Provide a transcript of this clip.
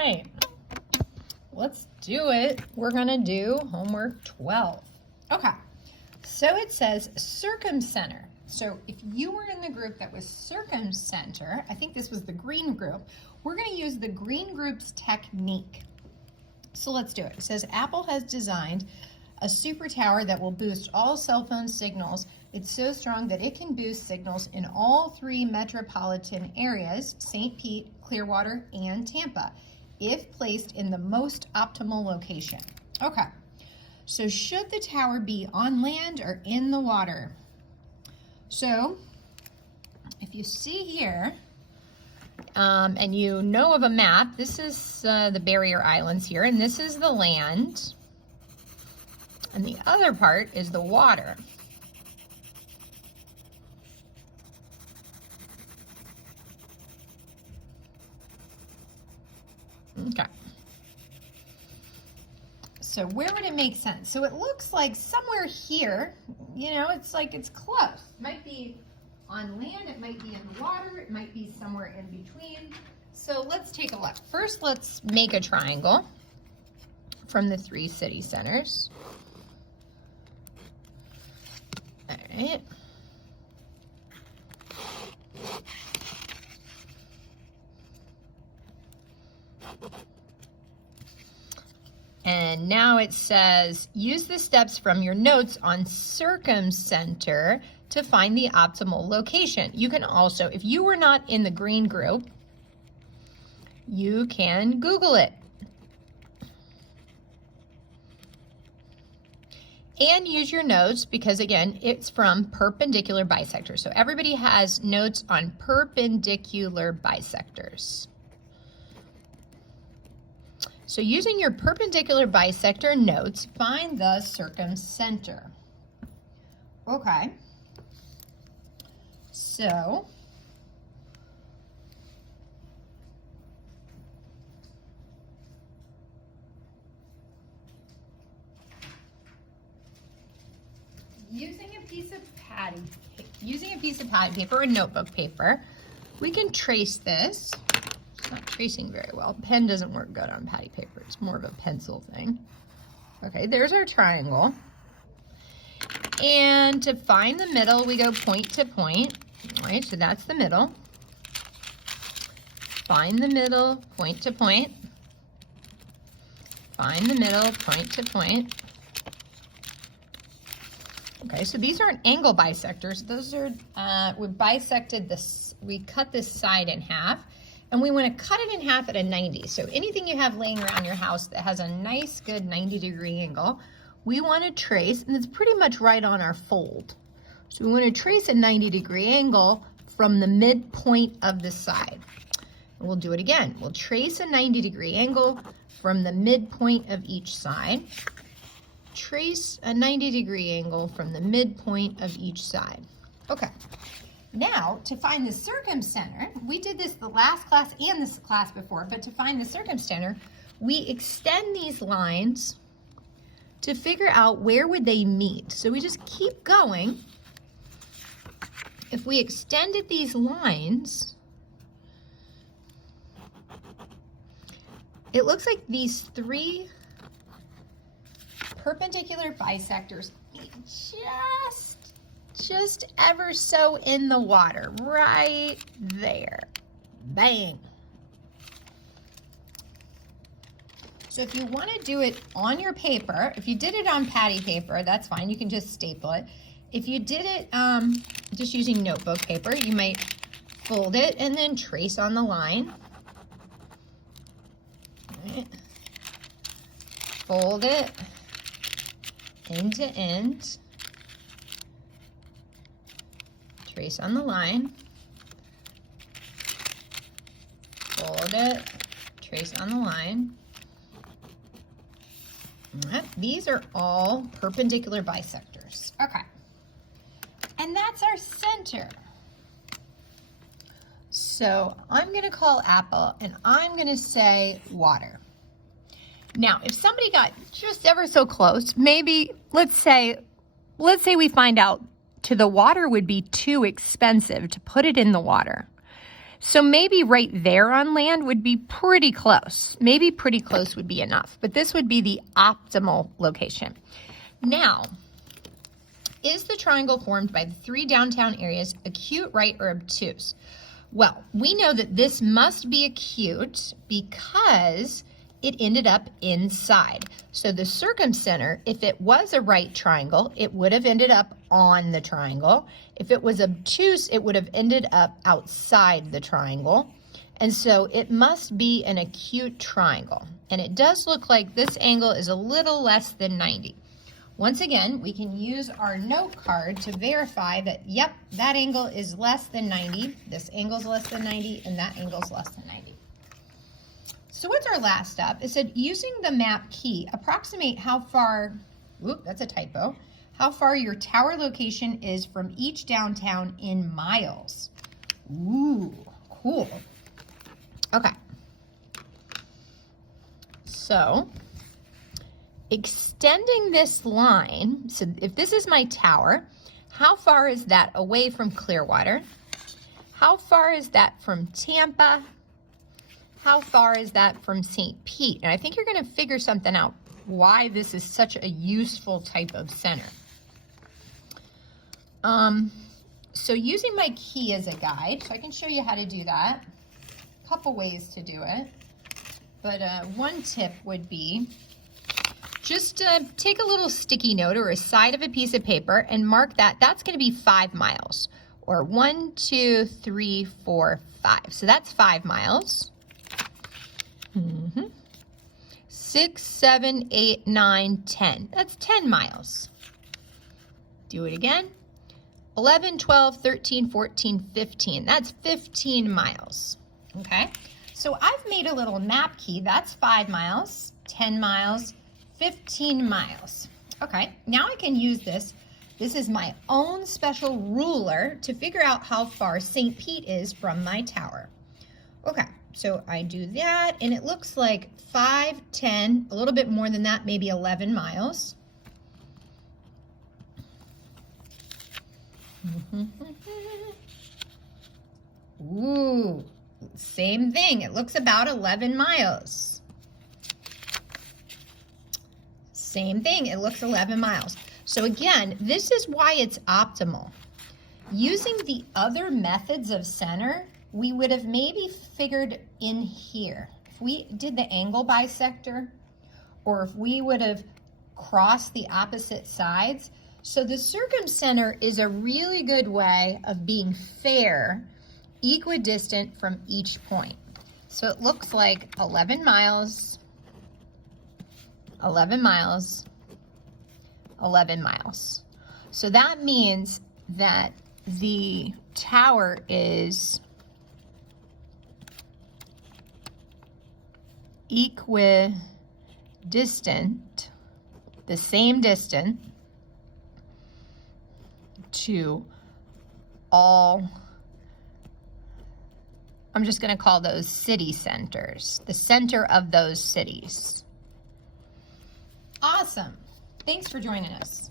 right, let's do it. We're gonna do homework 12. Okay, so it says Circumcenter. So if you were in the group that was Circumcenter, I think this was the green group, we're gonna use the green group's technique. So let's do it. It says Apple has designed a super tower that will boost all cell phone signals. It's so strong that it can boost signals in all 3 metropolitan areas, St. Pete, Clearwater, and Tampa, if placed in the most optimal location. Okay, so should the tower be on land or in the water? So if you see here, and you know of a map, this is the barrier islands here, and this is the land, and the other part is the water. Okay. So where would it make sense? So it looks like somewhere here, you know, it's like it's close. It might be on land, it might be in the water, it might be somewhere in between. So let's take a look. First, let's make a triangle from the 3 city centers. All right. And now it says, use the steps from your notes on Circumcenter to find the optimal location. You can also, if you were not in the green group, you can Google it. And use your notes because, again, it's from perpendicular bisectors. So everybody has notes on perpendicular bisectors. So using your perpendicular bisector notes, find the circumcenter. Okay. So using a piece of patty paper or notebook paper, we can trace this. It's not tracing very well. Pen doesn't work good on patty paper. It's more of a pencil thing. Okay, there's our triangle. And to find the middle, we go point to point. All right, so that's the middle. Find the middle, point to point. Find the middle, point to point. Okay, so these aren't angle bisectors. Those are, we bisected this, we cut this side in half, and we want to cut it in half at a 90. So anything you have laying around your house that has a nice, good 90-degree angle, we want to trace, and it's pretty much right on our fold. So we want to trace a 90-degree angle from the midpoint of the side. And we'll do it again. We'll trace a 90-degree angle from the midpoint of each side. Trace a 90-degree angle from the midpoint of each side. Okay. Now, to find the circumcenter, we did this the last class and this class before, but to find the circumcenter, we extend these lines to figure out where would they meet. So we just keep going. If we extended these lines, it looks like these 3 perpendicular bisectors meet just ever so in the water, right there. Bang. So if you want to do it on your paper, if you did it on patty paper, that's fine. You can just staple it. If you did it just using notebook paper, you might fold it and then trace on the line. All right. Fold it end to end. Trace on the line. Fold it. Trace on the line. All right. These are all perpendicular bisectors. Okay. And that's our center. So I'm going to call Apple and I'm going to say water. Now, if somebody got just ever so close, maybe let's say we find out to the water would be too expensive to put it in the water. So maybe right there on land would be pretty close. Maybe pretty close would be enough, but this would be the optimal location. Now, is the triangle formed by the 3 downtown areas acute, right, or obtuse? Well, we know that this must be acute because it ended up inside. So the circumcenter, if it was a right triangle, it would have ended up on the triangle. If it was obtuse, it would have ended up outside the triangle. And so it must be an acute triangle. And it does look like this angle is a little less than 90. Once again, we can use our note card to verify that, yep, that angle is less than 90, this angle's less than 90, and that angle's less than 90. So what's our last step? It said, using the map key, approximate how far, whoop, that's a typo, how far your tower location is from each downtown in miles. Ooh, cool. Okay. So, extending this line, so if this is my tower, how far is that away from Clearwater? How far is that from Tampa? How far is that from St. Pete? And I think you're going to figure something out why this is such a useful type of center. So using my key as a guide, so I can show you how to do that. A couple ways to do it. But one tip would be just take a little sticky note or a side of a piece of paper and mark that. That's going to be 5 miles. Or 1, 2, 3, 4, 5. So that's 5 miles. 6, 7, 8, 9, 10. That's 10 miles. Do it again. 11, 12, 13, 14, 15. That's 15 miles. Okay? So I've made a little map key. That's 5 miles, 10 miles, 15 miles. Okay, now I can use this. This is my own special ruler to figure out how far St. Pete is from my tower. Okay, so I do that, and it looks like 5, 10, a little bit more than that, maybe 11 miles. Ooh, same thing. It looks about 11 miles. Same thing. It looks 11 miles. So again, this is why it's optimal. Using the other methods of center, we would have maybe figured in here. If we did the angle bisector, or if we would have crossed the opposite sides. So the circumcenter is a really good way of being fair, equidistant from each point. So it looks like 11 miles, 11 miles, 11 miles. So that means that the tower is equidistant, the same distance to all, I'm just going to call those city centers, the center of those cities. Awesome. Thanks for joining us.